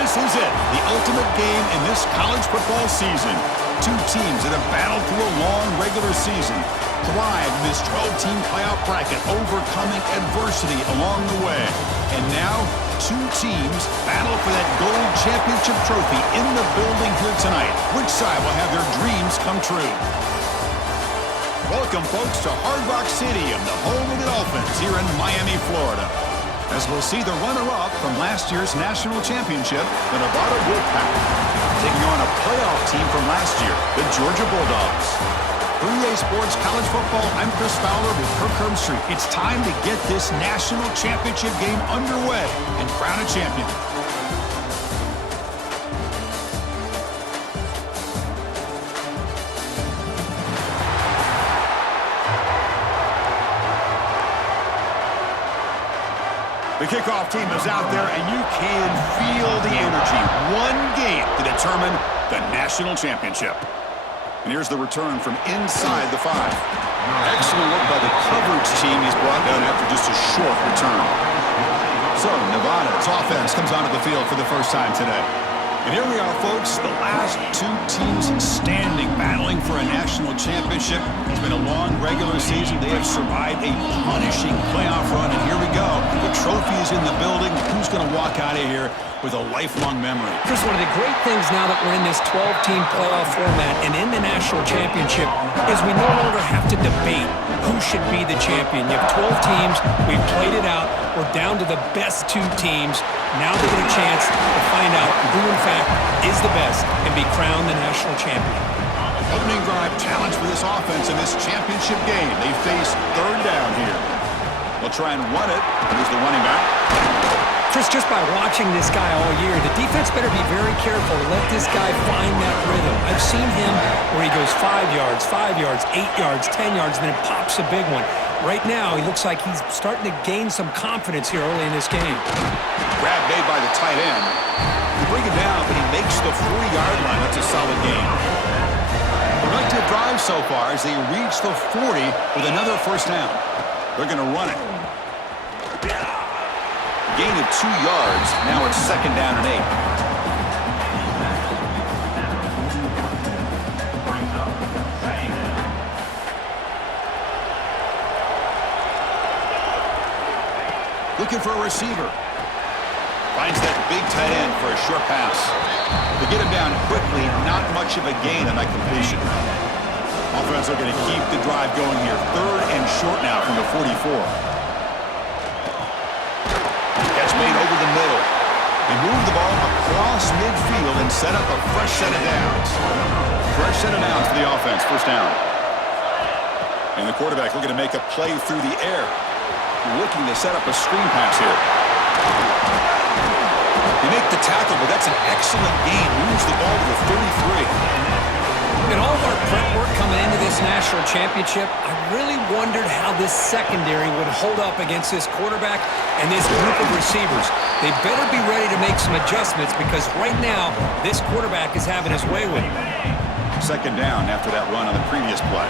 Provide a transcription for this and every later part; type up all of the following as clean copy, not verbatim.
This is it, the ultimate game in this college football season. Two teams that have battled through a long regular season, thrive in this 12-team playoff bracket, overcoming adversity along the way. And now, two teams battle for that gold championship trophy in the building here tonight. Which side will have their dreams come true? Welcome, folks, to Hard Rock Stadium, the home of the Dolphins here in Miami, Florida, as we'll see the runner-up from last year's national championship, the Nevada Wolfpack, taking on a playoff team from last year, the Georgia Bulldogs. For EA Sports College Football, I'm Chris Fowler with Kirk Herbstreit. It's time to get this national championship game underway and crown a champion. The kickoff team is out there, and you can feel the energy. One game to determine the national championship. And here's the return from inside the 5. Excellent look by the coverage team. He's brought down after just a short return. So, Nevada's offense comes onto the field for the first time today. And here we are, folks, the last two teams standing, battling for a national championship. It's been a long regular season. They have survived a punishing playoff run, and here we go. The trophy is in the building. Who's going to walk out of here with a lifelong memory? Chris, one of the great things now that we're in this 12-team playoff format and in the national championship is we no longer have to debate who should be the champion. You have 12 teams. We've played it out. We're down to the best two teams. Now they get a chance to find out who, in fact, is the best and be crowned the national champion. Opening drive challenge for this offense in this championship game. They face third down here. They'll try and run it. Here's the running back. Chris, just by watching this guy all year, the defense better be very careful to let this guy find that rhythm. I've seen him where he goes 5 yards, 8 yards, 10 yards, and then it pops a big one. Right now, he looks like he's starting to gain some confidence here early in this game. Grab made by the tight end. They bring him down, but he makes the 40-yard line. That's a solid gain. Productive drive so far as they reach the 40 with another first down. They're going to run it. Gain of 2 yards. Now it's second down and 8. Looking for a receiver. Finds that big tight end for a short pass. They get him down quickly. Not much of a gain on that completion. Offense are going to keep the drive going here. Third and short now from the 44. Catch made over the middle. They move the ball across midfield and set up a fresh set of downs. Fresh set of downs for the offense. First down. And the quarterback looking to make a play through the air. Looking to set up a screen pass here. They make the tackle, but that's an excellent gain. Moves the ball to the 33. In all of our prep work coming into this national championship, I really wondered how this secondary would hold up against this quarterback and this group of receivers. They better be ready to make some adjustments because right now, this quarterback is having his way with him. Second down after that run on the previous play.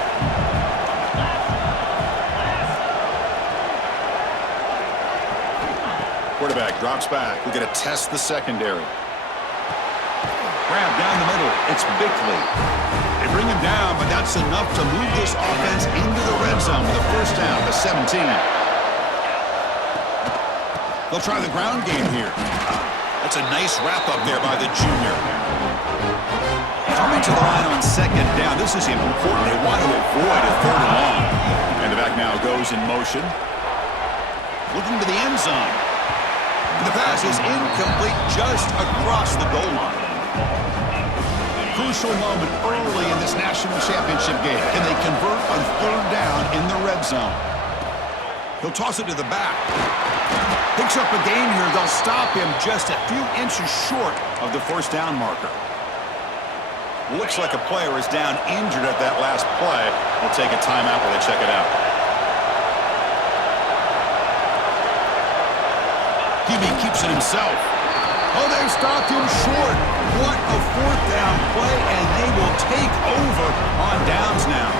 Quarterback drops back. We're going to test the secondary. Grab down the middle. It's Bickley. They bring him down, but that's enough to move this offense into the red zone with a first down to 17. They'll try the ground game here. That's a nice wrap up there by the junior. Coming to the line on second down. This is important. They want to avoid a third and long. And the back now goes in motion. Looking to the end zone. The pass is incomplete just across the goal line. Crucial moment early in this national championship game. Can they convert on third down in the red zone? He'll toss it to the back. Picks up a gain here. They'll stop him just a few inches short of the first down marker. Looks like a player is down injured at that last play. We'll take a timeout while they check it out. Keeps it himself. Oh, they've stopped him short. What a fourth down play, and they will take over on downs now.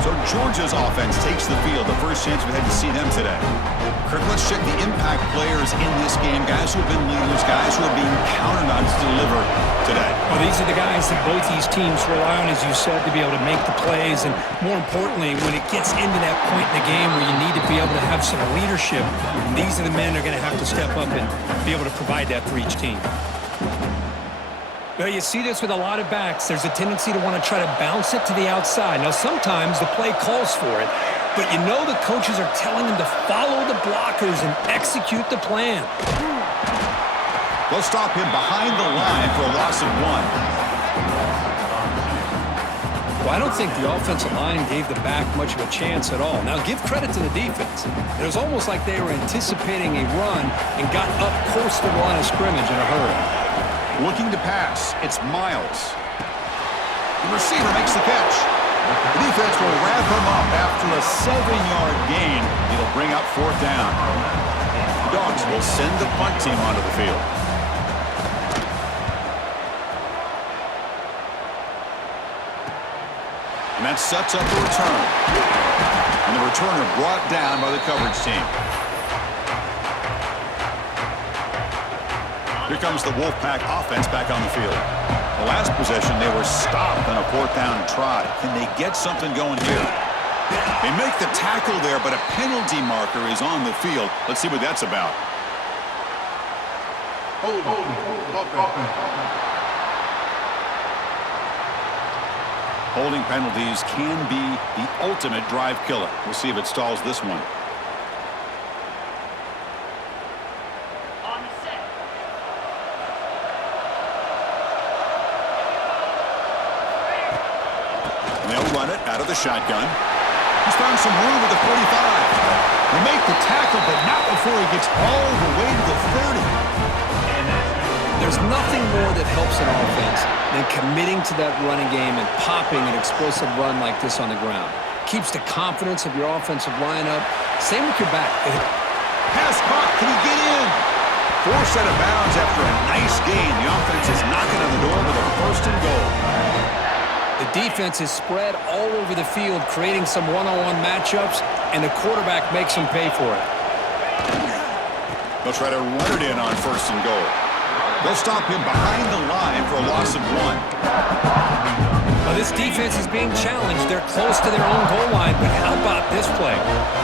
So Georgia's offense takes the field. The first chance we had to see them today. Kirk, let's check the impact players in this game. Guys who have been leaders, guys who are being counted on to deliver today. Well, these are the guys that both these teams rely on, as you said, to be able to make the plays. And more importantly, when it gets into that point in the game where you need to be able to have some leadership, these are the men that are going to have to step up and be able to provide that for each team. Well, you see this with a lot of backs. There's a tendency to want to try to bounce it to the outside. Now, sometimes the play calls for it, but you know the coaches are telling them to follow the blockers and execute the plan. They'll stop him behind the line for a loss of 1. Well, I don't think the offensive line gave the back much of a chance at all. Now, give credit to the defense. It was almost like they were anticipating a run and got up close to the line of scrimmage in a hurry. Looking to pass, it's Miles. The receiver makes the catch. The defense will wrap him up after a 7-yard gain. It'll bring up 4th down. The Dogs will send the punt team onto the field. And that sets up the return. And the returner brought down by the coverage team. Here comes the Wolfpack offense back on the field. The last possession, they were stopped on a 4th down try. Can they get something going here? They make the tackle there, but a penalty marker is on the field. Let's see what that's about. Holding penalties can be the ultimate drive killer. We'll see if it stalls this one. They'll run it out of the shotgun. He's found some room at the 45. They make the tackle, but not before he gets all the way to the 30. There's nothing more that helps an offense than committing to that running game and popping an explosive run like this on the ground. Keeps the confidence of your offensive line up. Same with your back. Pass caught. Can he get in? Forced out of bounds after a nice gain. The offense is knocking on the door with a 1st and goal. The defense is spread all over the field, creating some one-on-one matchups, and the quarterback makes them pay for it. They'll try to run it in on 1st and goal. They'll stop him behind the line for a loss of 1. Well, this defense is being challenged. They're close to their own goal line, but how about this play?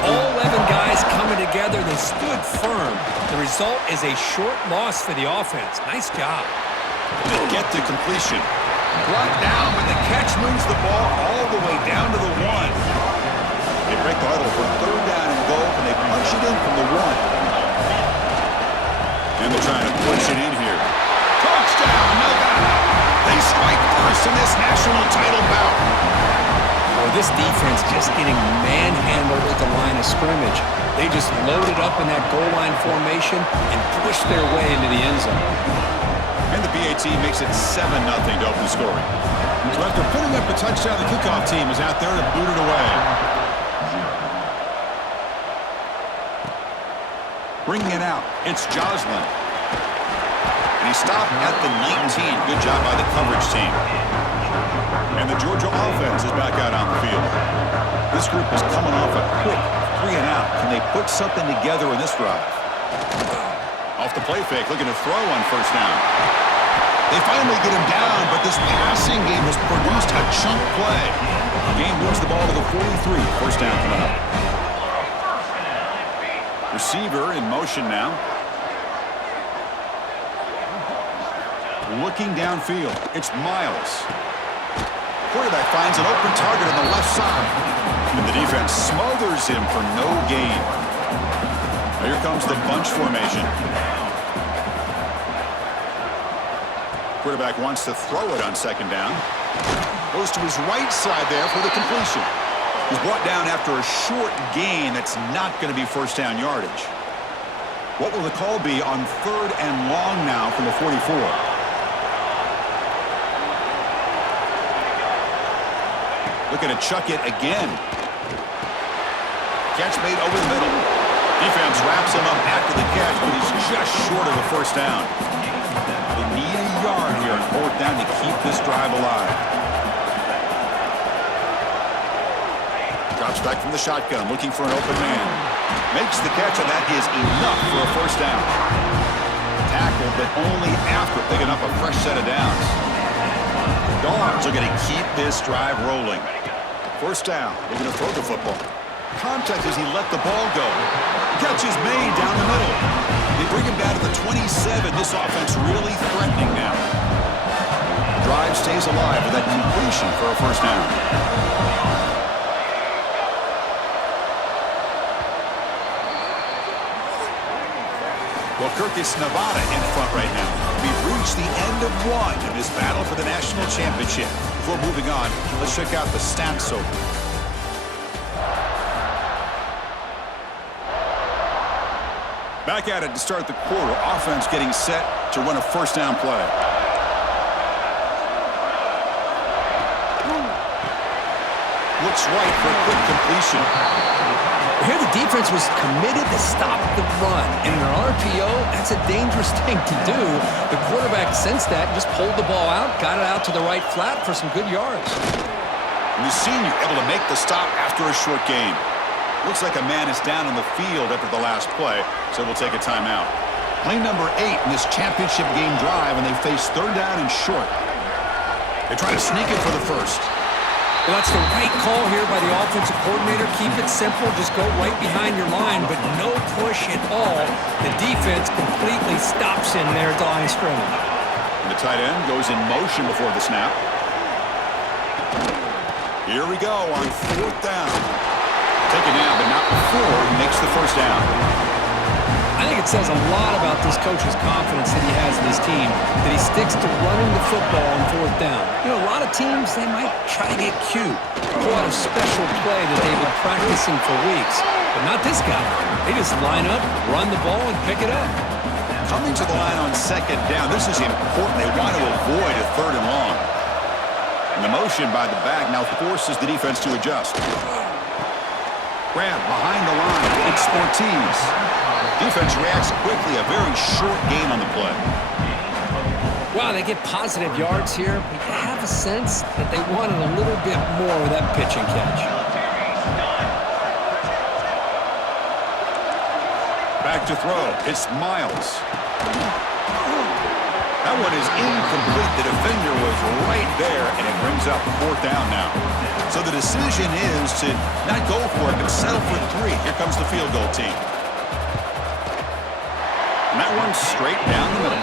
All 11 guys coming together. They stood firm. The result is a short loss for the offense. Nice job. They'll get the completion. Brought down, but the catch moves the ball all the way down to the 1. They break the huddle for 3rd down and goal, and they punch it in from the 1. And they're trying to push it in here. Touchdown, no doubt. They strike first in this national title bout. Well, this defense just getting manhandled at the line of scrimmage. They just loaded up in that goal line formation and pushed their way into the end zone. And the BA team makes it 7-0 to open scoring. So after putting up a touchdown, the kickoff team is out there to boot it away. Bringing it out, it's Joslin. And he stopped at the 19. Good job by the coverage team. And the Georgia offense is back out on the field. This group is coming off a quick 3-and-out. Can they put something together in this drive? Off the play fake, looking to throw on 1st down. They finally get him down, but this passing game has produced a chunk play. The game moves the ball to the 43. 1st down coming up. Receiver in motion now. Looking downfield, it's Miles. Quarterback finds an open target on the left side. And the defense smothers him for no gain. Here comes the bunch formation. Quarterback wants to throw it on 2nd down. Goes to his right side there for the completion. He's brought down after a short gain that's not going to be 1st down yardage. What will the call be on 3rd and long now from the 44? Looking to chuck it again. Catch made over the middle. Defense wraps him up after the catch, but he's just short of a 1st down. They need a yard here on 4th down to keep this drive alive. Drops back from the shotgun, looking for an open man. Makes the catch, and that is enough for a first down. Tackled, but only after picking up a fresh set of downs. Dogs are going to keep this drive rolling. First down. They're going to throw the football. Contact as he let the ball go. Catch is made down the middle. They bring him down to the 27. This offense really threatening now. The drive stays alive with that completion for a first down. Well, Kirkus, Nevada in front right now. We've reached the end of one in this battle for the national championship. Before moving on, let's check out the stats over. Back at it to start the quarter. Offense getting set to run a first down play. Looks right for a quick completion. Here the defense was committed to stop the run. In an RPO, that's a dangerous thing to do. The quarterback sensed that, just pulled the ball out, got it out to the right flat for some good yards. And the senior able to make the stop after a short gain. Looks like a man is down on the field after the last play, so we'll take a timeout. Play number 8 in this championship game drive, and they face third down and short. They try to sneak it for the first. Well, that's the right call here by the offensive coordinator. Keep it simple. Just go right behind your line, but no push at all. The defense completely stops in there at the line of scrimmage. And the tight end goes in motion before the snap. Here we go on fourth down. Taken down, but not before he makes the first down. I think it says a lot about this coach's confidence that he has in his team, that he sticks to running the football on fourth down. You know, a lot of teams, they might try to get cute, pull out a special play that they've been practicing for weeks. But not this guy. They just line up, run the ball, and pick it up. Coming to the line on second down, this is important. They want to avoid a third and long. And the motion by the back now forces the defense to adjust. Grab behind the line. It's Ortiz. Defense reacts quickly. A very short gain on the play. Wow, they get positive yards here, but you have a sense that they wanted a little bit more with that pitch and catch. Back to throw. It's Miles. That one is incomplete. The defender was right there, and it brings up fourth down now. So the decision is to not go for it, but settle for 3. Here comes the field goal team. And that one's straight down the middle.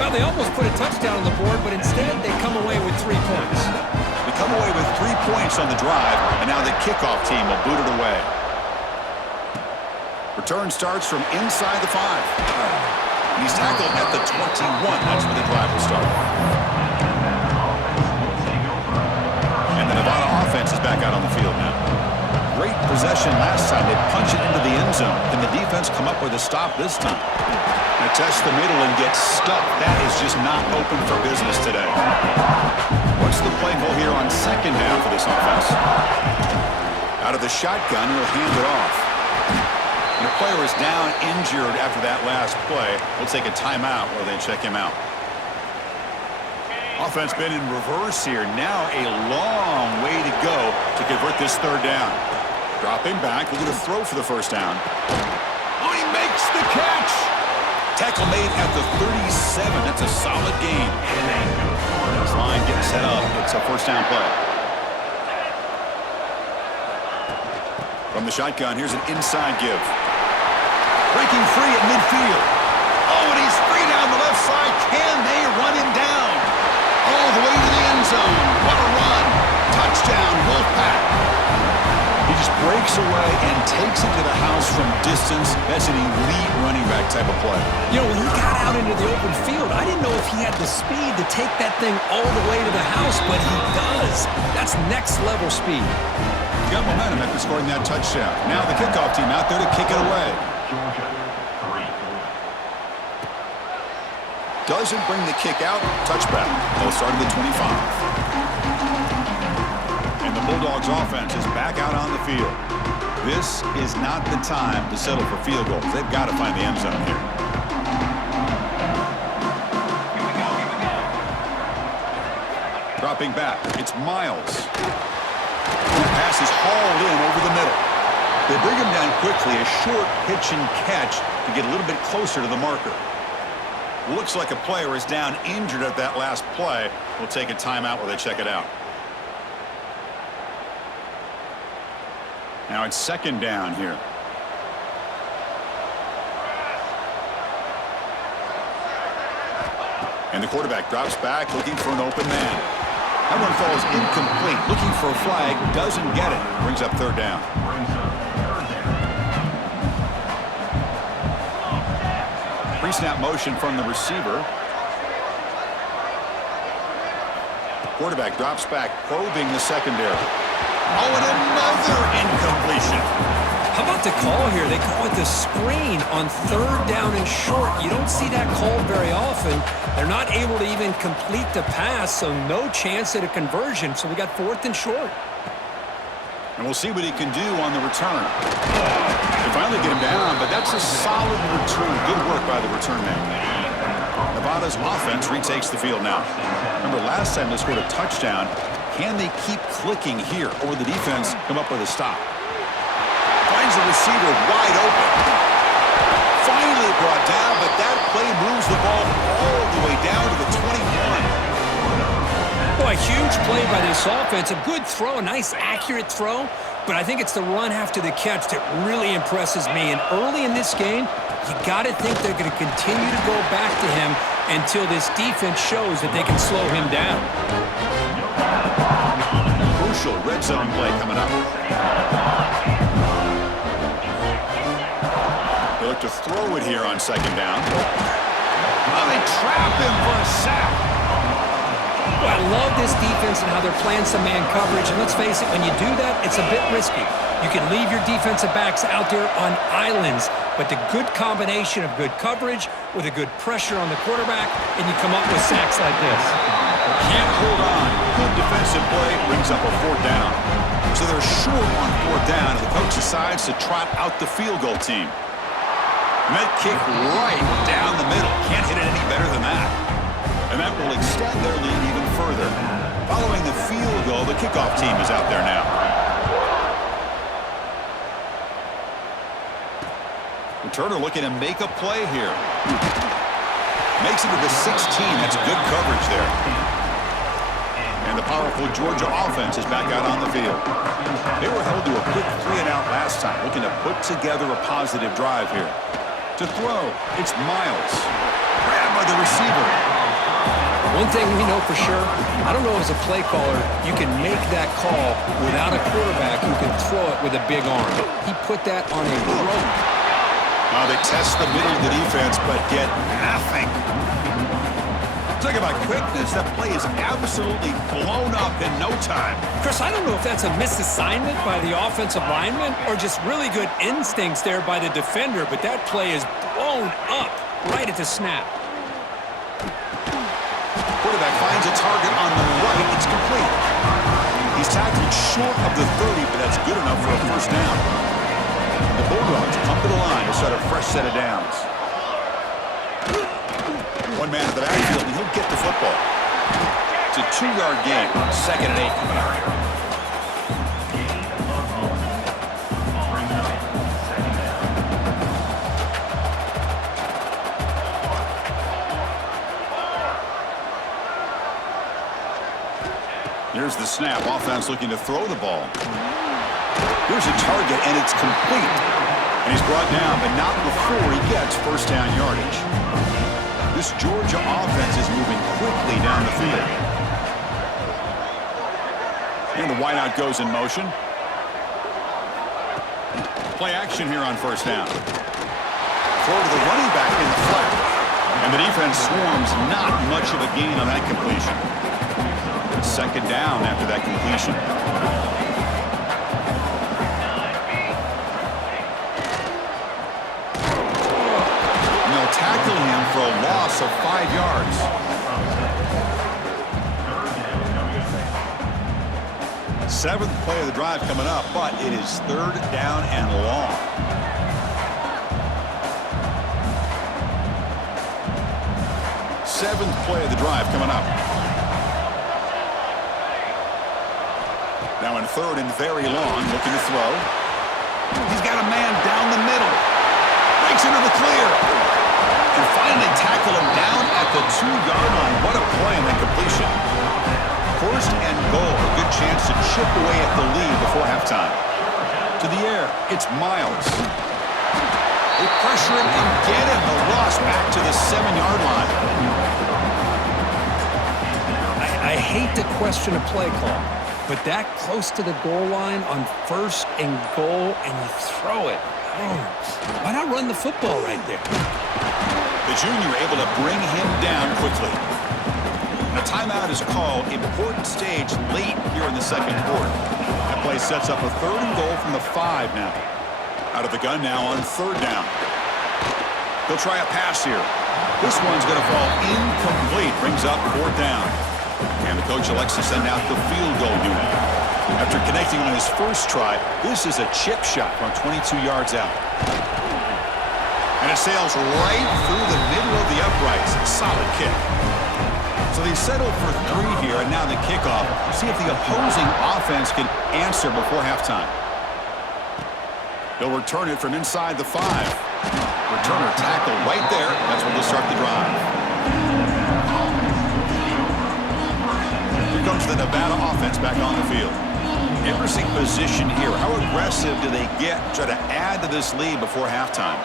Well, they almost put a touchdown on the board, but instead they come away with 3 points. They come away with 3 points on the drive, and now the kickoff team will boot it away. Return starts from inside the 5. And he's tackled at the 21. That's where the drive will start. And the Nevada offense is back out on the field now. Great possession last time. They punch it into the end zone. Can the defense come up with a stop this time? They test the middle and get stuck. That is just not open for business today. What's the play call here on second down for this offense? Out of the shotgun, he'll hand it off. And the player is down injured after that last play. We'll take a timeout while they check him out. Offense been in reverse here. Now a long way to go to convert this third down. Dropping back, looking to throw for the first down. Oh, he makes the catch! Tackle made at the 37. That's a solid gain. This line getting set up. It's a first down play. From the shotgun, here's an inside give. Breaking free at midfield. Oh, and he's free down the left side. Can they run him down? All the way to the end zone. What a run. Touchdown, Wolfpack. He just breaks away and takes it to the house from distance. That's an elite running back type of play. You know, when he got out into the open field, I didn't know if he had the speed to take that thing all the way to the house, but he does. That's next level speed. He got momentum after scoring that touchdown. Now the kickoff team out there to kick it away. Doesn't bring the kick out. Touchback. They'll start at the 25. And the Bulldogs offense is back out on the field. This is not the time to settle for field goals. They've got to find the end zone here. Dropping back. It's Miles. The pass is hauled in over the middle. They bring him down quickly, a short pitch and catch to get a little bit closer to the marker. Looks like a player is down injured at that last play. We'll take a timeout while they check it out. Now it's second down here. And the quarterback drops back looking for an open man. That one falls incomplete. Looking for a flag. Doesn't get it. Brings up third down. Pre-snap motion from the receiver. Quarterback drops back, probing the secondary. Oh, and another incompletion. How about the call here? They call it the screen on third down and short. You don't see that called very often. They're not able to even complete the pass, so no chance at a conversion. So we got fourth and short. And we'll see what he can do on the return. They finally get him down, but that's a solid return. Good work by the return man. Nevada's offense retakes the field now. Remember, last time they scored a touchdown. Can they keep clicking here, or will the defense come up with a stop? Finds the receiver wide open. Finally brought down, but that play moves the ball all the way down to the 21. Boy, huge play by this offense. A good throw, a nice accurate throw, but I think it's the run after the catch that really impresses me. And early in this game, you got to think they're going to continue to go back to him until this defense shows that they can slow him down. Crucial red zone play coming up. They look to throw it here on second down. Oh, they trap him for a sack. Well, I love this defense and how they're playing some man coverage. And let's face it, when you do that, it's a bit risky. You can leave your defensive backs out there on islands, but the good combination of good coverage with a good pressure on the quarterback, and you come up with sacks like this. Can't hold on. Good defensive play brings up a fourth down. So they're short on fourth down, and the coach decides to trot out the field goal team. And that kick right down the middle. Can't hit it any better than that. And that will extend their lead even further. Following the field goal, the kickoff team is out there now. Returner looking to make a play here. Makes it to the 16. That's good coverage there. And the powerful Georgia offense is back out on the field. They were held to a quick 3-and-out last time, looking to put together a positive drive here. To throw, it's Miles. Grabbed by the receiver. One thing we know for sure, I don't know as a play caller, you can make that call without a quarterback who can throw it with a big arm. He put that on a rope. Now they test the middle of the defense, but get nothing. Talk about quickness. That play is absolutely blown up in no time. Chris, I don't know if that's a misassignment by the offensive lineman or just really good instincts there by the defender, but that play is blown up right at the snap. Quarterback finds a target on the right. It's complete. He's tackled short of the 30, but that's good enough for a first down. And the Bulldogs come to the line to start a fresh set of downs. One man at the backfield, and he'll get the football. It's a 2-yard gain. Second and 8. Here's the snap. Offense looking to throw the ball. Here's a target, and it's complete. And he's brought down, but not before he gets first down yardage. This Georgia offense is moving quickly down the field. And the wideout goes in motion. Play action here on first down. Throw to the running back in the flat. And the defense swarms. Not much of a gain on that completion. Second down after that completion. And they'll tackle him for a loss of 5 yards. Seventh play of the drive coming up, but it is third down and long. Seventh play of the drive coming up. Now On third and very long, looking to throw. He's got a man down the middle. Breaks into the clear. And finally tackle him down at the 2-yard line. What a play on that completion. First and goal. A good chance to chip away at the lead before halftime. To the air. It's Miles. They pressure him and get him. The loss back to the 7-yard line. I hate to question a play call, but that close to the goal line on first and goal, and you throw it. Oh, why not run the football right there? The junior able to bring him down quickly. And a timeout is called. Important stage late here in the second quarter. That play sets up a third and goal from the 5 now. Out of the gun now on third down. They'll try a pass here. This one's going to fall incomplete. Brings up fourth down. And the coach elects to send out the field goal unit. After connecting on his first try, this is a chip shot from 22 yards out. And it sails right through the middle of the uprights. Solid kick. So they settle for 3 here, and now the kickoff. See if the opposing offense can answer before halftime. They'll return it from inside the 5. Returner tackle right there. That's where they'll start the drive. Here comes the Nevada offense back on the field. Interesting position here. How aggressive do they get to try to add to this lead before halftime?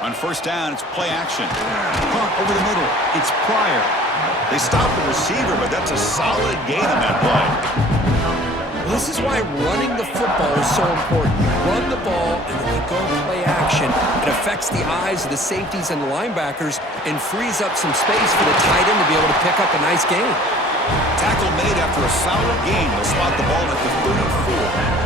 On first down, it's play action. Punt over the middle. It's Pryor. They stop the receiver, but that's a solid gain on that play. Well, this is why running the football is so important. You run the ball, and then you go play action. It affects the eyes of the safeties and the linebackers and frees up some space for the tight end to be able to pick up a nice gain. Tackle made after a solid gain. They'll spot the ball at the 34.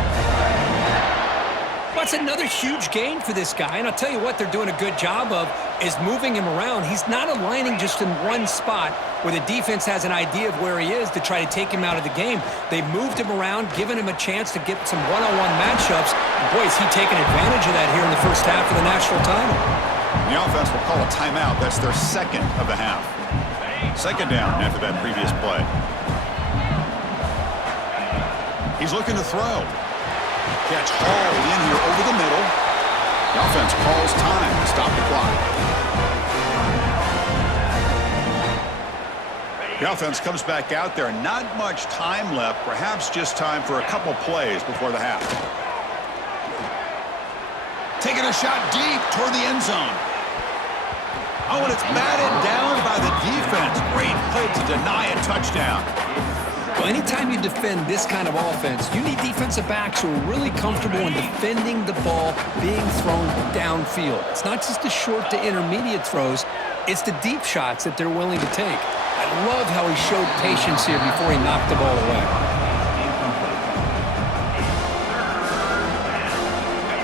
That's another huge gain for this guy, and I'll tell you what they're doing a good job of is moving him around. He's not aligning just in one spot where the defense has an idea of where he is to try to take him out of the game. They've moved him around, given him a chance to get some one-on-one matchups. Boy, is he taking advantage of that here in the first half of the national title. The offense will call a timeout. That's their second of the half. Second down after that previous play. He's looking to throw. Catch hauled in here over the middle. The offense calls time to stop the clock. The offense comes back out there. Not much time left. Perhaps just time for a couple plays before the half. Taking a shot deep toward the end zone. Oh, and it's batted down by the defense. Great play to deny a touchdown. Well, anytime you defend this kind of offense, you need defensive backs who are really comfortable in defending the ball being thrown downfield. It's not just the short to intermediate throws, it's the deep shots that they're willing to take. I love how he showed patience here before he knocked the ball away.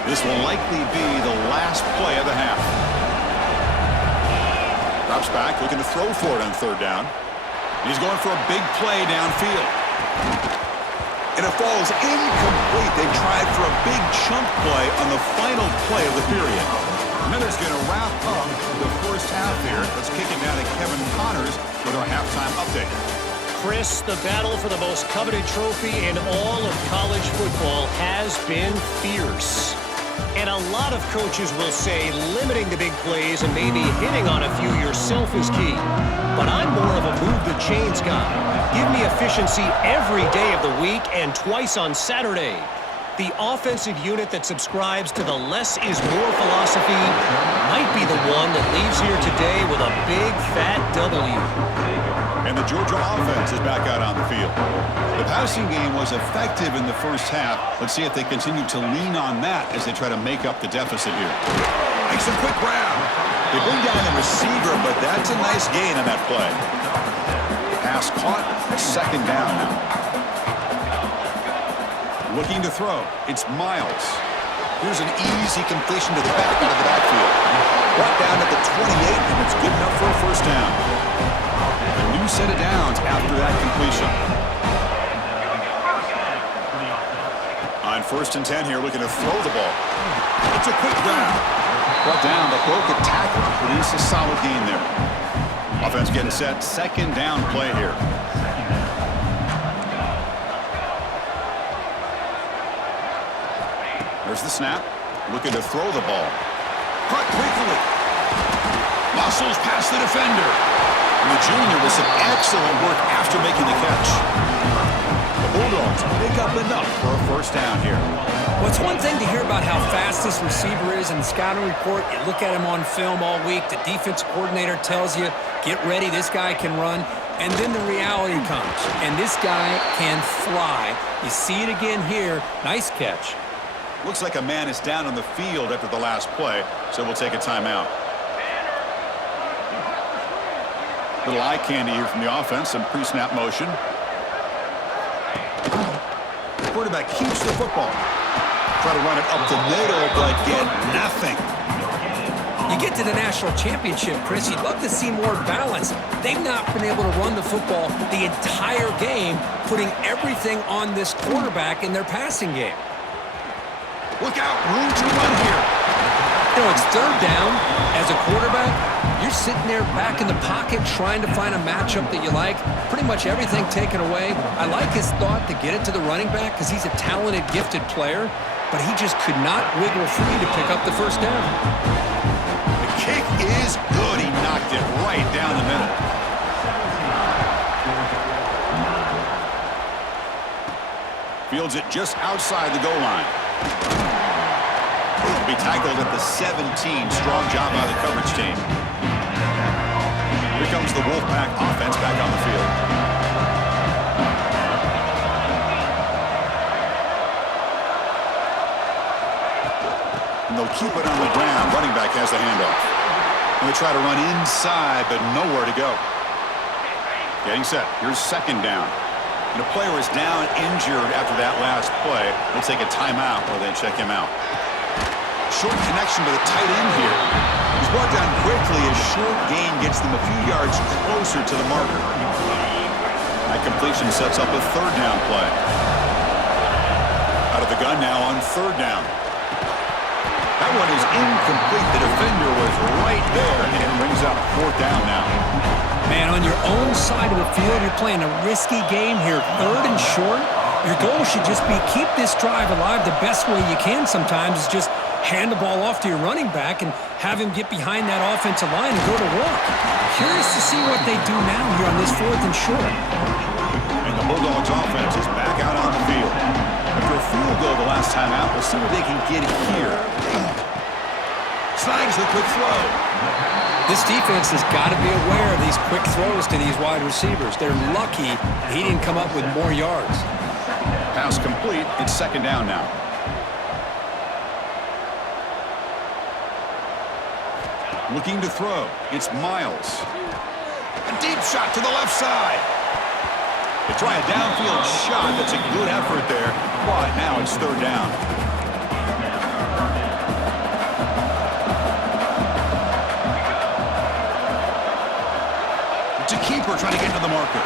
This will likely be the last play of the half. Drops back, looking to throw for it on third down. He's going for a big play downfield. And it falls incomplete. They tried for a big chunk play on the final play of the period. Miller's going to wrap up the first half here. Let's kick it down to Kevin Connors with our halftime update. Chris, the battle for the most coveted trophy in all of college football has been fierce. And a lot of coaches will say limiting the big plays and maybe hitting on a few yourself is key. But I'm more of a move the chains guy. Give me efficiency every day of the week and twice on Saturday. The offensive unit that subscribes to the less is more philosophy might be the one that leaves here today with a big fat W. And the Georgia offense is back out on the field. The passing game was effective in the first half. Let's see if they continue to lean on that as they try to make up the deficit here. Makes a quick grab. They bring down the receiver, but that's a nice gain on that play. Pass caught, second down now. Looking to throw. It's Miles. Here's an easy completion to the back out of the backfield. Brought down at the 28, and it's good enough for a first down. A new set of downs after that completion. On first and 10 here, looking to throw the ball. It's a quick grab. Brought down, but broke a tackle to produce a solid gain there. Offense getting set, second down play here. Here's the snap. Looking to throw the ball. Caught quickly. Muscles past the defender. And the junior with some excellent work after making the catch. The Bulldogs pick up enough for a first down here. Well, it's one thing to hear about how fast this receiver is in the scouting report. You look at him on film all week. The defense coordinator tells you, get ready, this guy can run. And then the reality comes, and this guy can fly. You see it again here. Nice catch. Looks like a man is down on the field after the last play, so we'll take a timeout. Little eye candy here from the offense, some pre-snap motion. The quarterback keeps the football. Try to run it up the middle, but get nothing. You get to the national championship, Chris, you'd love to see more balance. They've not been able to run the football the entire game, putting everything on this quarterback in their passing game. Look out, room to run here. You know, it's third down. As a quarterback, you're sitting there back in the pocket trying to find a matchup that you like. Pretty much everything taken away. I like his thought to get it to the running back because he's a talented, gifted player, but he just could not wiggle free to pick up the first down. The kick is good. He knocked it right down the middle. Fields it just outside the goal line. Will be tackled at the 17. Strong job by the coverage team. Here comes the Wolfpack offense back on the field. And they'll keep it on the ground. Running back has the handoff. And they try to run inside, but nowhere to go. Getting set. Here's second down. And the player is down injured after that last play. They'll take a timeout while they check him out. Short connection to the tight end here. He's brought down quickly. A short gain gets them a few yards closer to the marker. That completion sets up a third down play. Out of the gun now on third down. That one is incomplete. The defender was right there, and it brings up fourth down now. Man, on your own side of the field, you're playing a risky game here. Third and short. Your goal should just be keep this drive alive the best way you can sometimes is just hand the ball off to your running back and have him get behind that offensive line and go to work. Curious to see what they do now here on this fourth and short. And the Bulldogs offense is back out on the field. After a field goal the last time out, we'll see what they can get here. Slides the quick throw. This defense has got to be aware of these quick throws to these wide receivers. They're lucky he didn't come up with more yards. Pass complete. It's second down now. Looking to throw. It's Miles. A deep shot to the left side. They try a downfield shot. That's a good effort there. But now it's third down. It's a keeper trying to get to the marker.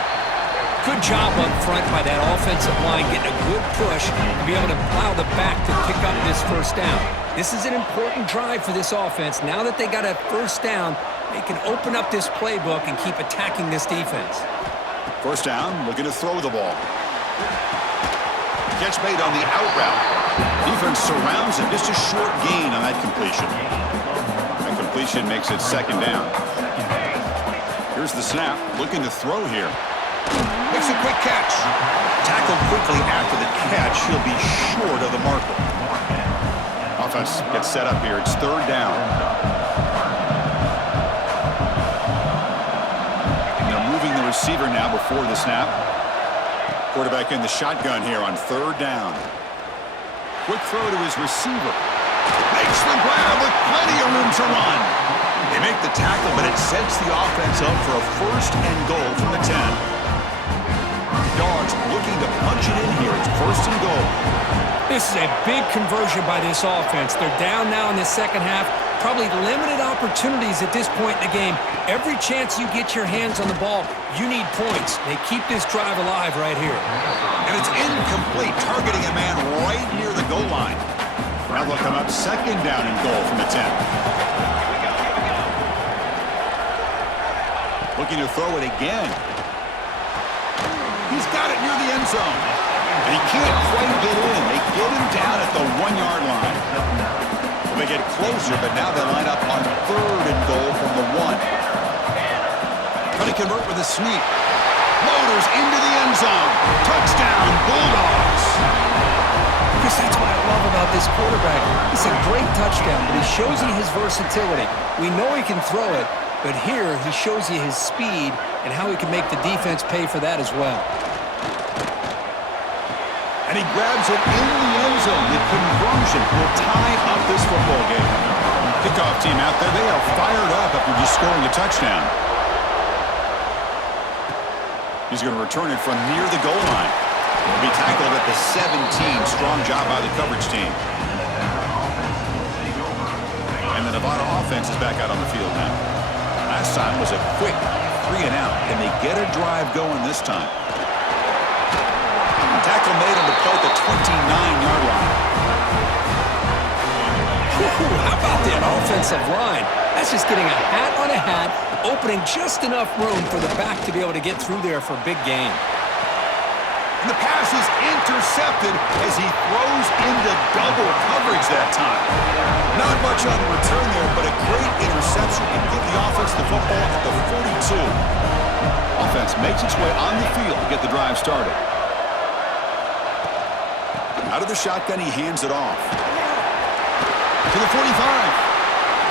Good job up front by that offensive line, getting a good push to be able to plow the back to pick up this first down. This is an important drive for this offense. Now that they got a first down, they can open up this playbook and keep attacking this defense. First down, looking to throw the ball. Catch made on the out route. Defense surrounds him. Just a short gain on that completion. That completion makes it second down. Here's the snap. Looking to throw here. Makes a quick catch. Tackled quickly after the catch. He'll be short of the marker. Offense gets set up here. It's third down. And they're moving the receiver now before the snap. Quarterback in the shotgun here on third down. Quick throw to his receiver. Makes the grab with plenty of room to run. They make the tackle, but it sets the offense up for a first and goal from the 10. Dogs looking to punch it in here. It's first and goal. This is a big conversion by this offense. They're down now in the second half. Probably limited opportunities at this point in the game. Every chance you get your hands on the ball, you need points. They keep this drive alive right here. And it's incomplete, targeting a man right near the goal line. Now they'll come up second down and goal from the 10. Looking to throw it again. He's got it near the end zone. And he can't quite get in. They get him down at the 1-yard line. Well, they get closer, but now they line up on 3rd and goal from the 1. Trying to convert with a sneak. Motors into the end zone. Touchdown, Bulldogs. Chris, that's what I love about this quarterback. It's a great touchdown, but he shows you his versatility. We know he can throw it, but here he shows you his speed and how he can make the defense pay for that as well. And he grabs it in the end zone. The conversion will tie up this football game. Kickoff team out there, they are fired up after just scoring a touchdown. He's going to return it from near the goal line. He'll be tackled at the 17. Strong job by the coverage team. And the Nevada offense is back out on the field now. Last time was a quick 3-and-out. Can they get a drive going this time? Tackle made on the play at the 29-yard line. How about that offensive line? That's just getting a hat on a hat, opening just enough room for the back to be able to get through there for a big gain. And the pass is intercepted as he throws into double coverage that time. Not much on the return there, but a great interception and give the offense the football at the 42. Offense makes its way on the field to get the drive started. Out of the shotgun, he hands it off. To the 45.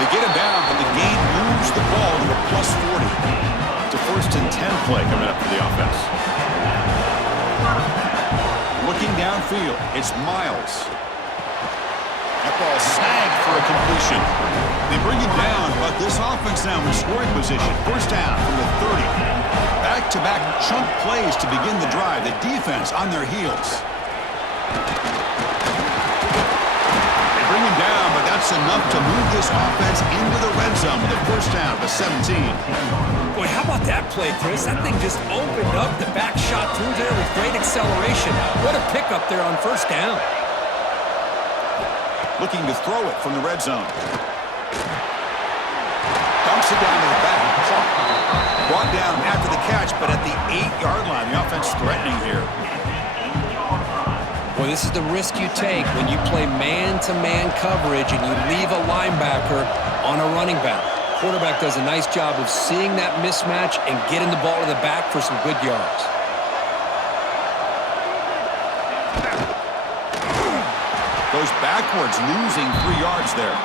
They get him down, but the gain moves the ball to a +40. It's a 1st-and-10 play coming up for the offense. Looking downfield, it's Miles. That ball snagged for a completion. They bring him down, but this offense now in scoring position. 1st down from the 30. Back-to-back chunk plays to begin the drive. The defense on their heels. They bring him down, but that's enough to move this offense into the red zone with a 1st down to 17. Boy, how about that play, Chris? That thing just opened up. The back shot through there with great acceleration. What a pickup there on 1st down. Looking to throw it from the red zone. Dumps it down to the back. Brought down after the catch, but at the 8-yard line, the offense threatening here. Boy, this is the risk you take when you play man-to-man coverage and you leave a linebacker on a running back. Quarterback does a nice job of seeing that mismatch and getting the ball to the back for some good yards. Goes backwards, losing 3 yards there.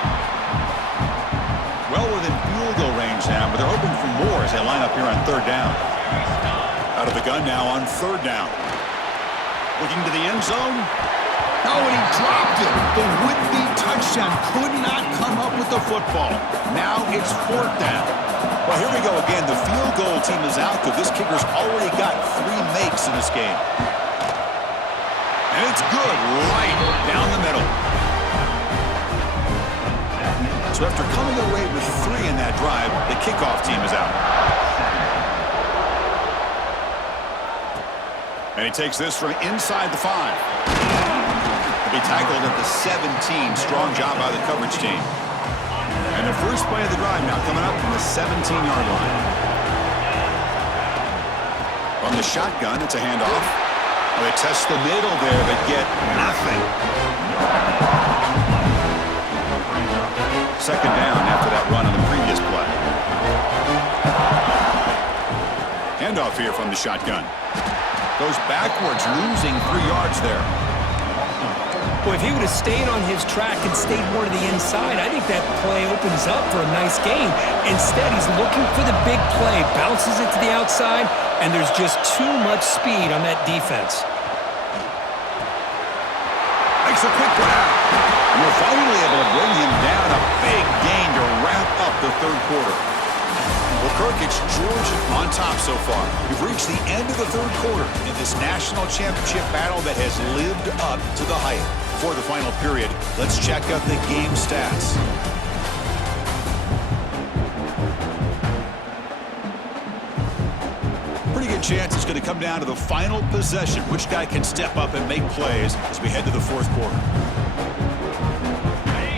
Well within field goal range now, but they're hoping for more as they line up here on 3rd down. Out of the gun now on 3rd down. Looking to the end zone. Oh, and he dropped it. The would-be touchdown could not come up with the football. Now it's 4th down. Well, here we go again. The field goal team is out there. This kicker's already got 3 makes in this game. And it's good right down the middle. So after coming away with 3 in that drive, the kickoff team is out. And he takes this from inside the 5. He'll be tackled at the 17. Strong job by the coverage team. And the first play of the drive now coming up from the 17-yard line. From the shotgun, it's a handoff. Well, they test the middle there, but get nothing. 2nd down after that run on the previous play. Handoff here from the shotgun. Goes backwards, losing 3 yards there. Boy, if he would have stayed on his track and stayed more to the inside, I think that play opens up for a nice gain. Instead, he's looking for the big play, bounces it to the outside, and there's just too much speed on that defense. Makes a quick grab. We're finally able to bring him down. A big gain to wrap up the 3rd quarter. Well, Kirk, it's Georgia on top so far. We've reached the end of the 3rd quarter in this national championship battle that has lived up to the hype. For the final period, let's check out the game stats. Pretty good chance it's going to come down to the final possession. Which guy can step up and make plays as we head to the 4th quarter.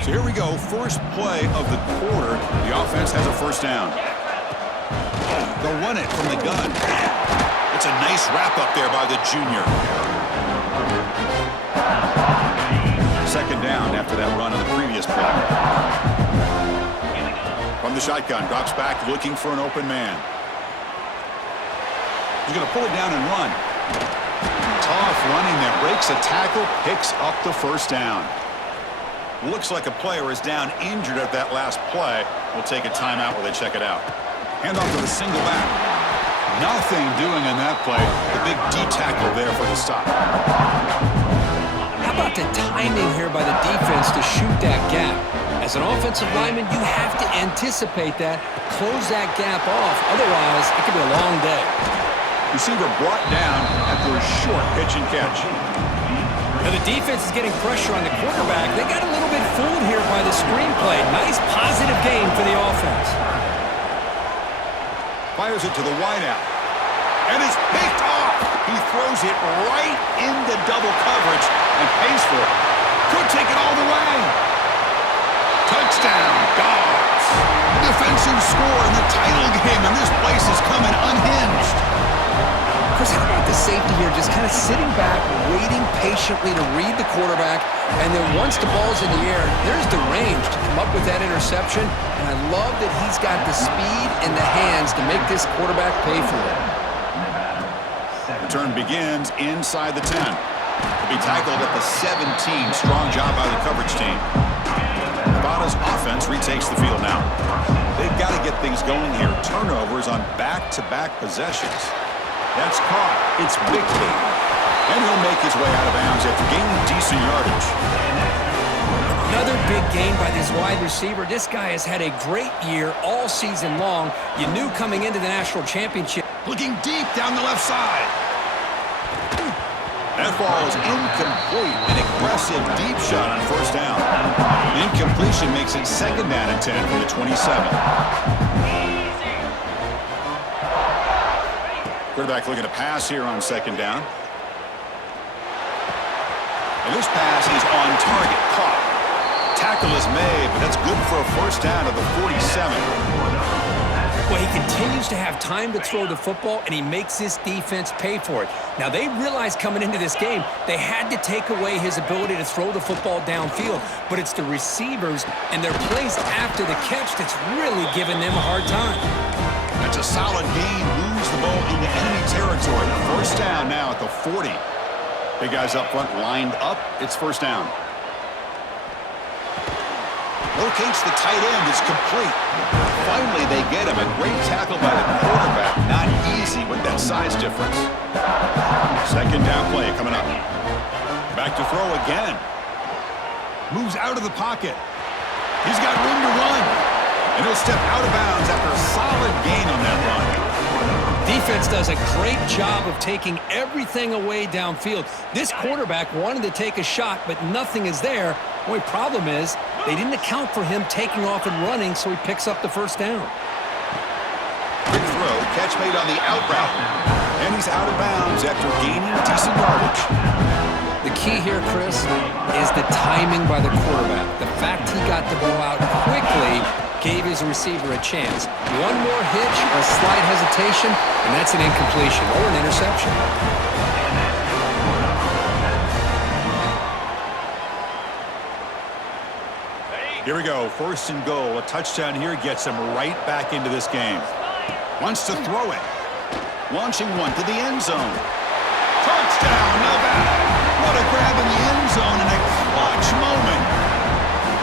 So here we go. First play of the quarter. The offense has a 1st down. They'll run it from the gun. It's a nice wrap up there by the junior. Second down after that run on the previous play. From the shotgun, drops back looking for an open man. He's going to pull it down and run. Tough running that breaks a tackle, picks up the first down. Looks like a player is down injured at that last play. We'll take a timeout while they check it out. Hand off to the single back. Nothing doing on that play. The big D tackle there for the stop. How about the timing here by the defense to shoot that gap? As an offensive lineman, you have to anticipate that, close that gap off. Otherwise, it could be a long day. Receiver brought down after a short pitch and catch. Now the defense is getting pressure on the quarterback. They got a little bit fooled here by the screenplay. Nice positive gain for the offense. Fires it to the wideout. And it's picked off. He throws it right into double coverage and pays for it. Could take it all the way. Touchdown, Dogs. Defensive score in the title game, and this place is coming unhinged. Chris, how about the safety here? Just kind of sitting back, waiting patiently to read the quarterback, and then once the ball's in the air, there's the range to come up with that interception, and I love that he's got the speed and the hands to make this quarterback pay for it. Return begins inside the 10. To be tackled at the 17. Strong job by the coverage team. Nevada's offense retakes the field now. They've got to get things going here. Turnovers on back-to-back possessions. That's caught. It's Bickley. And he'll make his way out of bounds after gaining decent yardage. Another big gain by this wide receiver. This guy has had a great year all season long. You knew coming into the national championship. Looking deep down the left side. That ball is incomplete. An aggressive deep shot on first down. Incompletion makes it second down and 10 from the 27. Quarterback looking to pass here on second down. And this pass is on target. Caught. Tackle is made, but that's good for a first down of the 47. Well, he continues to have time to throw the football, and he makes this defense pay for it. Now, they realized coming into this game, they had to take away his ability to throw the football downfield, but it's the receivers and their plays after the catch that's really giving them a hard time. That's a solid gain. Moves the ball into enemy territory. First down now at the 40. Big guys up front lined up. It's first down. Locates the tight end. It's complete. Finally, they get him. A great tackle by the quarterback. Not easy with that size difference. Second down play coming up. Back to throw again. Moves out of the pocket. He's got room to run. And he'll step out of bounds after a solid gain on that run. Defense does a great job of taking everything away downfield. This quarterback wanted to take a shot, but nothing is there. The only problem is they didn't account for him taking off and running, so he picks up the first down. Quick throw, catch made on the out route. And he's out of bounds after gaining decent yardage. The key here, Chris, is the timing by the quarterback. The fact he got the ball out quickly gave his receiver a chance. One more hitch or slight hesitation, and that's an incompletion or an interception. Here we go, first and goal. A touchdown here gets him right back into this game. Wants to throw it. Launching one to the end zone. Touchdown, Nevada! What a grab in the end zone in a clutch moment.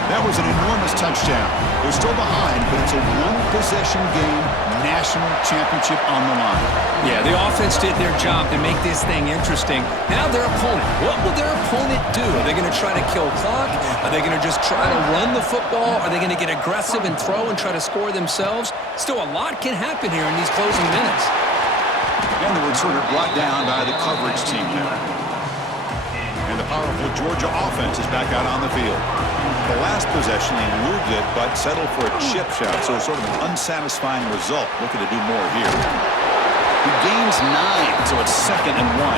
That was an enormous touchdown. They're still behind, but it's a one-possession game, national championship on the line. Yeah, the offense did their job to make this thing interesting. Now their opponent. What will their opponent do? Are they going to try to kill clock? Are they going to just try to run the football? Are they going to get aggressive and throw and try to score themselves? Still, a lot can happen here in these closing minutes. And the returner brought down by the coverage team now. And the powerful Georgia offense is back out on the field. The last possession, they moved it, but settled for a chip shot, so sort of an unsatisfying result. Looking to do more here. He gains 9, so it's second and 1.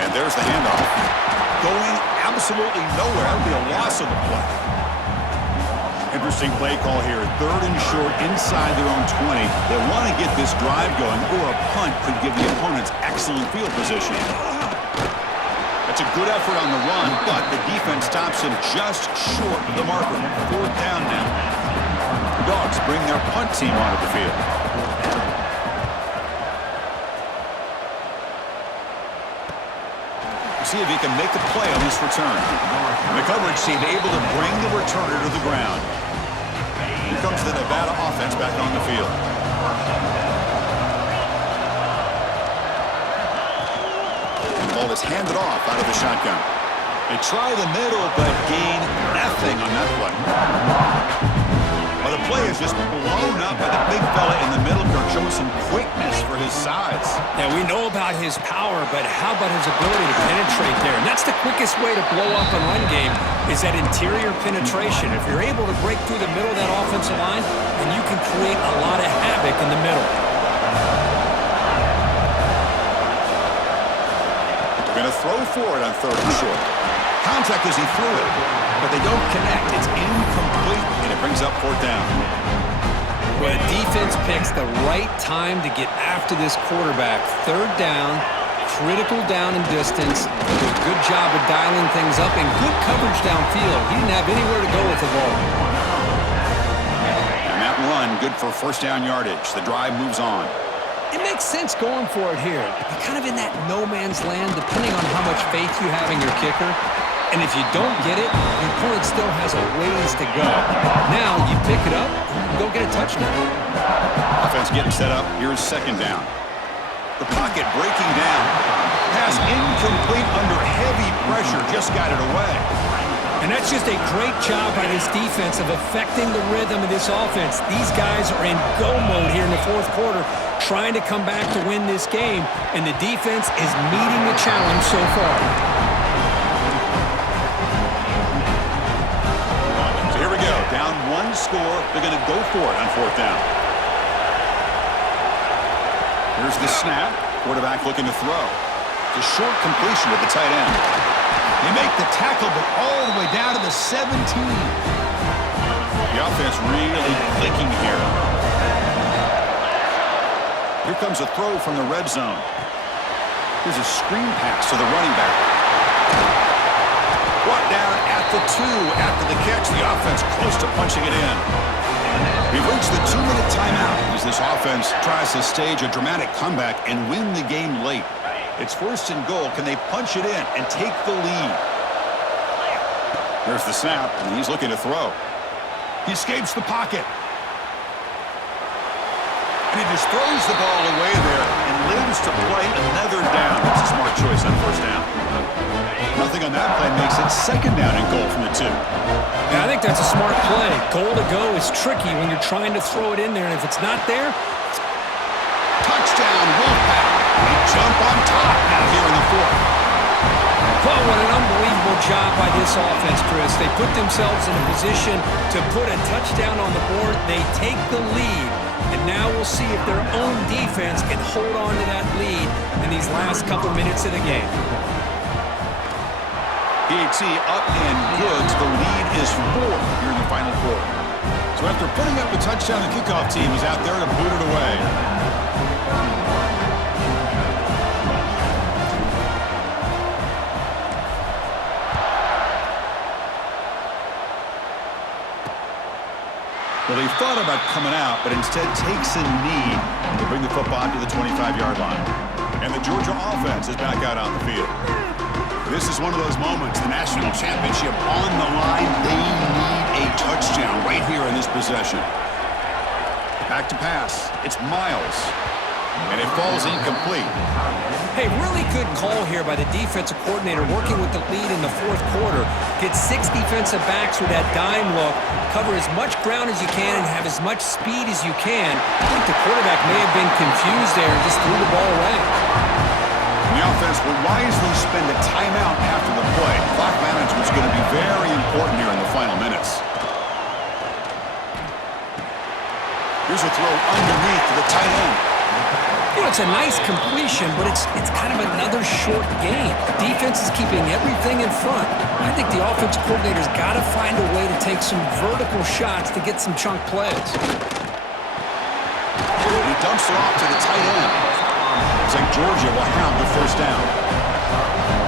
And there's the handoff. Going absolutely nowhere. That would be a loss of the play. Interesting play call here. 3rd and short inside their own 20. They want to get this drive going, or a punt could give the opponents excellent field position. That's a good effort on the run, but the defense stops him just short of the marker. 4th down now. The Dogs bring their punt team onto the field. See if he can make the play on this return. And the coverage team able to bring the returner to the ground. Here comes the Nevada offense back on the field. The ball is handed off out of the shotgun. They try the middle, but gain nothing on that play. Well, the play is just blown up by the big fella in the middle, Kirk, showing some quickness for his size. Yeah, we know about his power, but how about his ability to penetrate there? And that's the quickest way to blow up a run game, is that interior penetration. If you're able to break through the middle of that offensive line, then you can create a lot of havoc in the middle. They're going to throw for it on 3rd and short. Contact as he threw it, but they don't connect. It's incomplete, and it brings up 4th down. Well, the defense picks the right time to get after this quarterback. 3rd down, critical down and distance. Do a good job of dialing things up and good coverage downfield. He didn't have anywhere to go with the ball. And that run, good for 1st down yardage. The drive moves on. It makes sense going for it here. You're kind of in that no man's land, depending on how much faith you have in your kicker. And if you don't get it, your opponent still has a ways to go. Now you pick it up and go get a touchdown. Offense getting set up. Here's 2nd down. The pocket breaking down. Pass incomplete under heavy pressure. Just got it away. And that's just a great job by this defense of affecting the rhythm of this offense. These guys are in go mode here in the 4th quarter, trying to come back to win this game. And the defense is meeting the challenge so far. Here we go. Down 1 score. They're going to go for it on 4th down. Here's the snap. Quarterback looking to throw. It's a short completion to the tight end. They make the tackle, but all the way down to the 17. The offense really clicking here. Here comes a throw from the red zone. Here's a screen pass to the running back. Brought down at the 2 after the catch. The offense close to punching it in. We've reached the 2-minute timeout as this offense tries to stage a dramatic comeback and win the game late. It's 1st and goal. Can they punch it in and take the lead? There's the snap, and he's looking to throw. He escapes the pocket. And he just throws the ball away there and lives to play another down. That's a smart choice on 1st down. Nothing on that play makes it 2nd down and goal from the 2. Yeah, I think that's a smart play. Goal to go is tricky when you're trying to throw it in there, and if it's not there, touchdown, Wolfpack. They jump on top now here in the 4th. Oh, what an unbelievable job by this offense, Chris. They put themselves in a position to put a touchdown on the board. They take the lead, and now we'll see if their own defense can hold on to that lead in these last couple minutes of the game. PAT up and good. The lead is 4 here in the final quarter. So after putting up a touchdown, the kickoff team is out there to boot it away. Well, he thought about coming out, but instead takes a knee to bring the football to the 25-yard line. And the Georgia offense is back out on the field. This is one of those moments, the national championship on the line. They need a touchdown right here in this possession. Back to pass. It's Miles. And it falls incomplete. Hey, really good call here by the defensive coordinator working with the lead in the 4th quarter. Get 6 defensive backs with that dime look. Cover as much ground as you can and have as much speed as you can. I think the quarterback may have been confused there and just threw the ball away. And the offense will wisely spend a timeout after the play. Clock management is going to be very important here in the final minutes. Here's a throw underneath to the tight end. It's a nice completion, but it's kind of another short game. The defense is keeping everything in front. I think the offensive coordinator's got to find a way to take some vertical shots to get some chunk plays. He dumps it off to the tight end. Looks like Georgia will have the first down.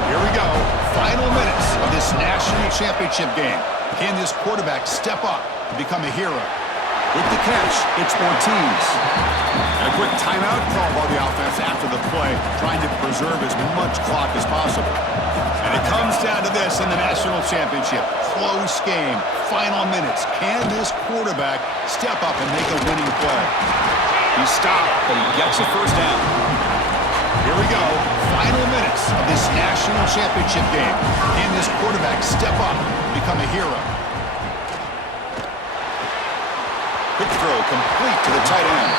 Here we go. Final minutes of this national championship game. Can this quarterback step up and become a hero? With the catch, it's Ortiz. And a quick timeout call by the offense after the play, trying to preserve as much clock as possible. And it comes down to this in the national championship. Close game, final minutes. Can this quarterback step up and make a winning play? He stopped, but he gets a first down. Here we go. Final minutes of this national championship game. Can this quarterback step up and become a hero? Quick throw complete to the tight end.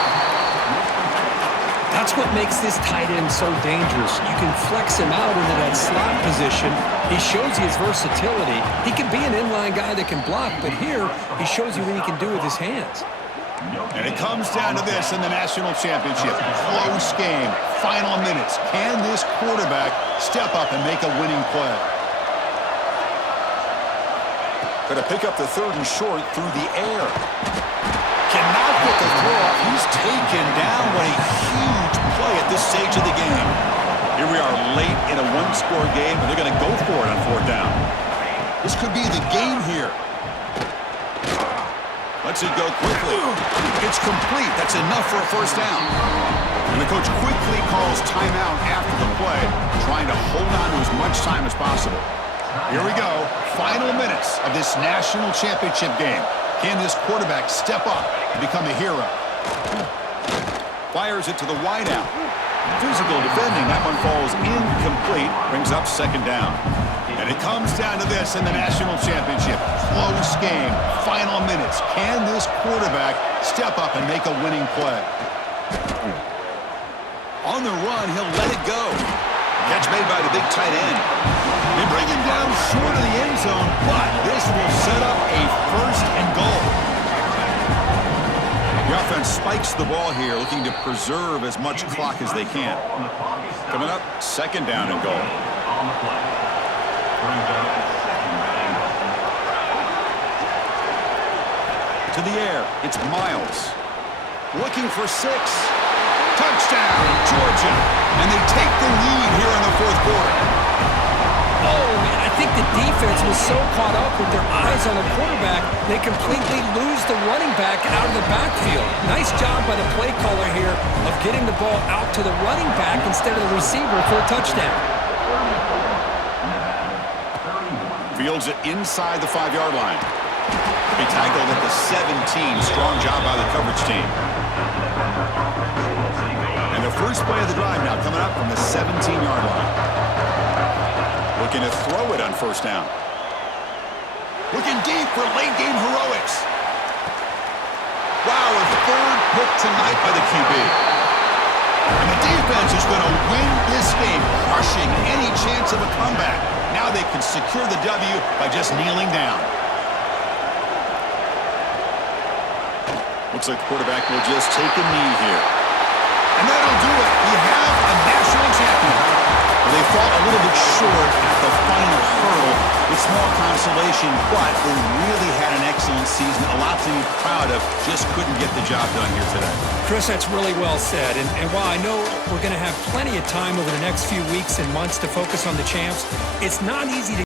That's what makes this tight end so dangerous. You can flex him out into that slot position. He shows you his versatility. He can be an inline guy that can block, but here he shows you what he can do with his hands. And it comes down to this in the national championship. Close game, final minutes. Can this quarterback step up and make a winning play? Going to pick up the third and short through the air. Cannot get the throw off. He's taken down. What a huge play at this stage of the game. Here we are late in a one-score game, and they're going to go for it on fourth down. This could be the game here. Lets it go quickly. It's complete. That's enough for a first down. And the coach quickly calls timeout after the play, trying to hold on to as much time as possible. Here we go. Final minutes of this national championship game. Can this quarterback step up and become a hero? Fires it to the wideout. Physical defending. That one falls incomplete. Brings up second down. And it comes down to this in the national championship. Close game. Final minutes. Can this quarterback step up and make a winning play? On the run, he'll let it go. Catch made by the big tight end. They bring him down short of the end zone, but this will set up a first and goal. The offense spikes the ball here, looking to preserve as much clock as they can. Coming up, second down and goal. To the air, it's Miles. Looking for 6. Touchdown, Georgia. And they take the lead here in the fourth quarter. Oh, man, I think the defense was so caught up with their eyes on the quarterback, they completely lose the running back out of the backfield. Nice job by the play caller here of getting the ball out to the running back instead of the receiver for a touchdown. Fields it inside the 5-yard line. He tackled at the 17. Strong job by the coverage team. And the first play of the drive now coming up from the 17-yard line. Looking to throw it on first down. Looking deep for late-game heroics. Wow, a third pick tonight by the QB. And the defense is going to win this game, crushing any chance of a comeback. Now they can secure the W by just kneeling down. Looks like the quarterback will just take a knee here. And that'll do it. We have a national champion. They fall a little bit short at the final hurdle with small consolation, but they really had an excellent season. A lot to be proud of. Just couldn't get the job done here today. Chris, that's really well said. And while I know we're going to have plenty of time over the next few weeks and months to focus on the champs, it's not easy to